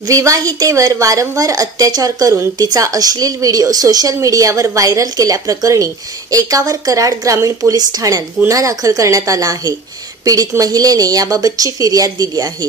विवाहितेवर वारंवार अत्याचार करून तिचा अश्लील व्हिडिओ सोशल मीडियावर व्हायरल केल्याप्रकरणी एकावर कराड ग्रामीण पोलीस ठाण्यात गुन्हा दाखल करण्यात आला आहे। पीडित महिलेने याबाबतची फिर्याद दिली आहे।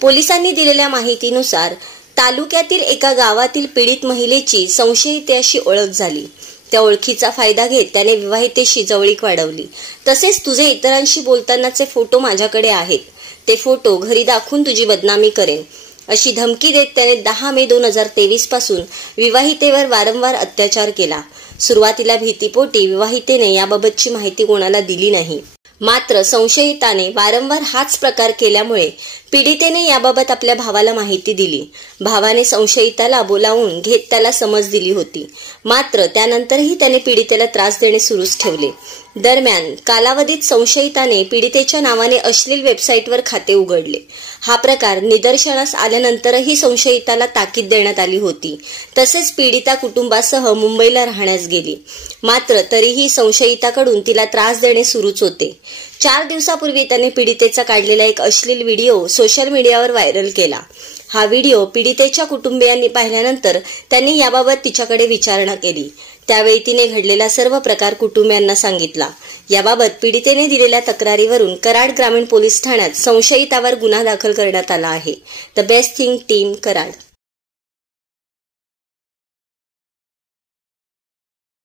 पोलिसांनी दिलेल्या माहितीनुसार तालुक्यातील एका गावातील पीडित महिलेची संशयितेशी ओळख झाली। त्या ओळखीचा फायदा घेत त्याने विवाहितेशी जवळीक वाढवली। तसेच तुझे इतरांशी बोलतानाचे फोटो माझ्याकडे आहेत, ते फोटो घरी दाखवून तुझी बदनामी करेन अशी धमकी देत त्याने 10 मे 2023 पासून विवाहितेवर वारंवार अत्याचार केला। सुरुवातीला भीतीपोटी विवाहितेने याबाबतची माहिती कोणाला दिली नाही, मात्र संशयिताने वारंवार हाच प्रकार केल्यामुळे पीडितेने याबाबत आपल्या भावाला माहिती दिली। भावाने संशयिताला बोलावून घेत त्याला समज दिली होती, मात्र त्यानंतरही त्याने पीडितेला त्रास देणे सुरूच ठेवले। दरम्यान कालावधीत संशयिताने पीडितेच्या नावाने अश्लील वेबसाईटवर खाते उघडले। हा प्रकार निदर्शनास आल्यानंतरही संशयिताला ताकीद देण्यात आली होती। तसेच पीडिता कुटुंबासह मुंबईला राहण्यास गेली, मात्र तरीही संशयिताकडून तिला त्रास देणे सुरूच होते। 4 दिवसापूर्वी त्याने पीडितेचा काढलेला एक अश्लील व्हिडिओ सोशल मीडियावर व्हायरल केला। हा व्हिडिओ पीडितेच्या कुटुंबियांनी पाहिल्यानंतर त्यांनी याबाबत तिच्याकडे विचारणा केली। त्यावेळी तिने घडलेला सर्व प्रकार कुटुंबियांना सांगितला। याबाबत पीडितेने दिलेल्या तक्रारीवरून कराड ग्रामीण पोलीस ठाण्यात संशयितावर गुन्हा दाखल करण्यात आला आहे। The best thing team, Karad.